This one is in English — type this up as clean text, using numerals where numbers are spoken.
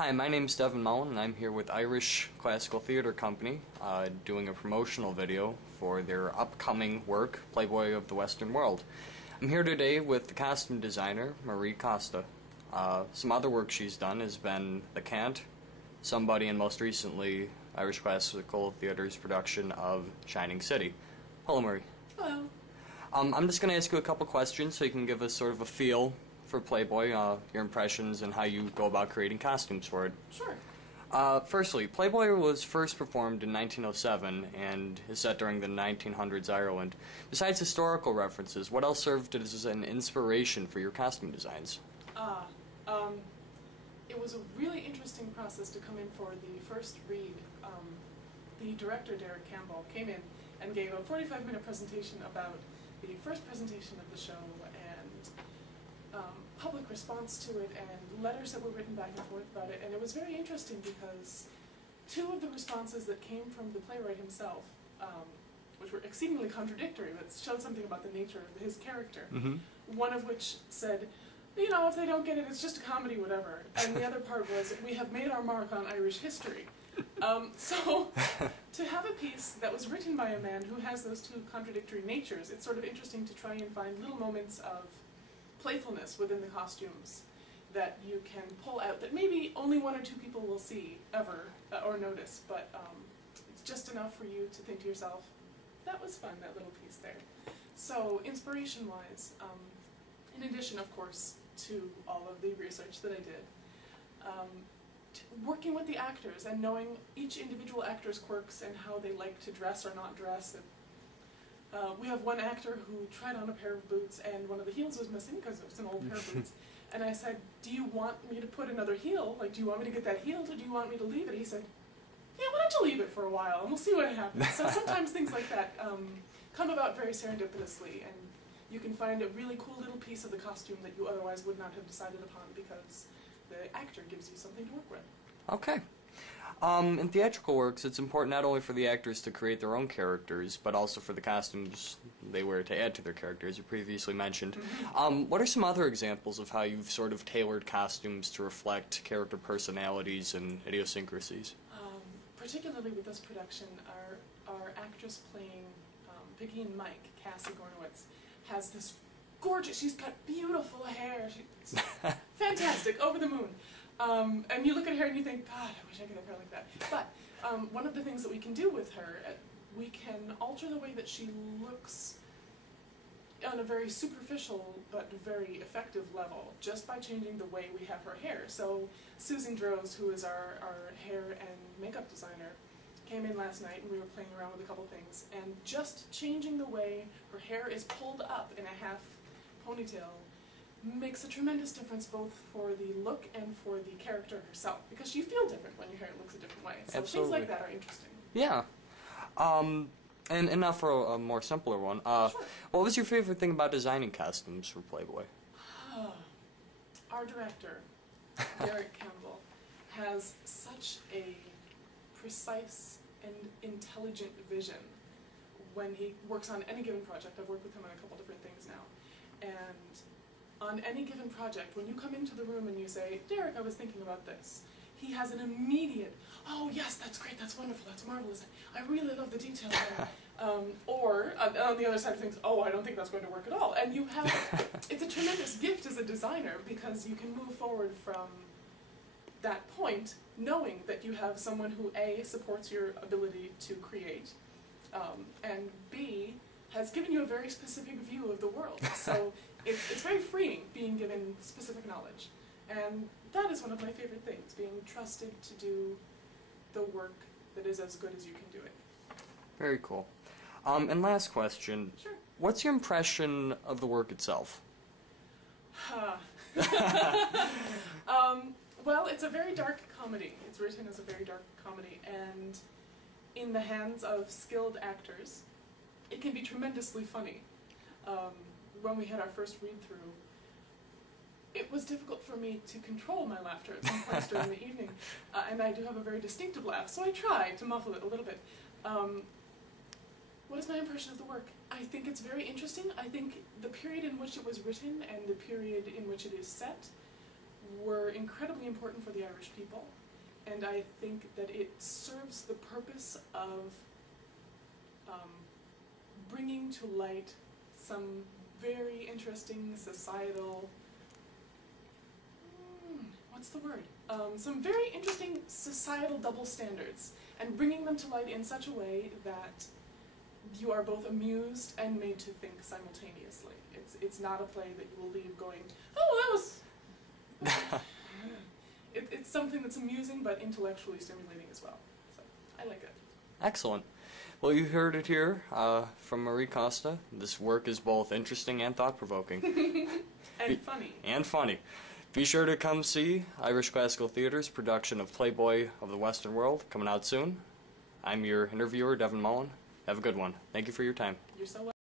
Hi, my name's Devin Mullen, and I'm here with Irish Classical Theatre Company doing a promotional video for their upcoming work, Playboy of the Western World. I'm here today with the costume designer, Marie Costa. Some other work she's done has been The Cant, Somebody, and most recently, Irish Classical Theatre's production of Shining City. Hello, Marie. Hello. I'm just going to ask you a couple questions so you can give us sort of a feel for Playboy, your impressions, and how you go about creating costumes for it. Sure. Firstly, Playboy was first performed in 1907 and is set during the 1900s Ireland. Besides historical references, what else served as an inspiration for your costume designs? It was a really interesting process to come in for the first read. The director, Derek Campbell, came in and gave a 45-minute presentation about the first presentation of the show and public response to it and letters that were written back and forth about it. And it was very interesting because two of the responses that came from the playwright himself, which were exceedingly contradictory, but showed something about the nature of his character. Mm-hmm. One of which said, you know, if they don't get it, it's just a comedy, whatever. And the other part was, we have made our mark on Irish history. So to have a piece that was written by a man who has those two contradictory natures, it's sort of interesting to try and find little moments of playfulness within the costumes that you can pull out that maybe only one or two people will see ever or notice, but it's just enough for you to think to yourself, that was fun, that little piece there. So inspiration-wise, in addition, of course, to all of the research that I did, working with the actors and knowing each individual actor's quirks and how they like to dress or not dress. We have one actor who tried on a pair of boots and one of the heels was missing because it was an old pair of boots. And I said, do you want me to put another heel? Like, do you want me to get that heeled or do you want me to leave it? He said, yeah, why don't you leave it for a while and we'll see what happens. So sometimes things like that come about very serendipitously, and you can find a really cool little piece of the costume that you otherwise would not have decided upon because the actor gives you something to work with. Okay. In theatrical works, it's important not only for the actors to create their own characters, but also for the costumes they wear to add to their characters, you previously mentioned. Mm-hmm. What are some other examples of how you've sort of tailored costumes to reflect character personalities and idiosyncrasies? Particularly with this production, our actress playing Piggy and Mike, Cassie Gornowitz, has this gorgeous, she's got beautiful hair, she's fantastic, over the moon. And you look at her and you think, God, I wish I could have hair like that. But one of the things that we can do with her, we can alter the way that she looks on a very superficial but very effective level just by changing the way we have her hair. So Susan Droz, who is our hair and makeup designer, came in last night and we were playing around with a couple things, and just changing the way her hair is pulled up in a half ponytail makes a tremendous difference both for the look and for the character herself, because you feel different when your hair looks a different way. So Absolutely. Things like that are interesting. Yeah. And now for a more simpler one. Sure. What was your favorite thing about designing costumes for Playboy? Our director, Derek Campbell, has such a precise and intelligent vision when he works on any given project. I've worked with him on a couple different things now. And on any given project, when you come into the room and you say, Derek, I was thinking about this, he has an immediate, oh yes, that's great, that's wonderful, that's marvelous, I really love the detail there. Or on the other side of things, oh, I don't think that's going to work at all. And you have, it's a tremendous gift as a designer because you can move forward from that point knowing that you have someone who A, supports your ability to create, and B, has given you a very specific view of the world. So it's very freeing being given specific knowledge. And that is one of my favorite things, being trusted to do the work that is as good as you can do it. Very cool. And last question. Sure. What's your impression of the work itself? Well, it's a very dark comedy. It's written as a very dark comedy, and in the hands of skilled actors, it can be tremendously funny. When we had our first read-through, it was difficult for me to control my laughter at some points during the evening, and I do have a very distinctive laugh, so I tried to muffle it a little bit. What is my impression of the work? I think it's very interesting. I think the period in which it was written and the period in which it is set were incredibly important for the Irish people, and I think that it serves the purpose of bringing to light some very interesting societal, what's the word? Some very interesting societal double standards, and bringing them to light in such a way that you are both amused and made to think simultaneously. It's not a play that you will leave going, oh, that was... It's something that's amusing but intellectually stimulating as well. So, I like it. Excellent. Well, you heard it here from Marie Costa. This work is both interesting and thought-provoking. And funny. And funny. Be sure to come see Irish Classical Theatre's production of Playboy of the Western World, coming out soon. I'm your interviewer, Devin Mullen. Have a good one. Thank you for your time. You're so welcome.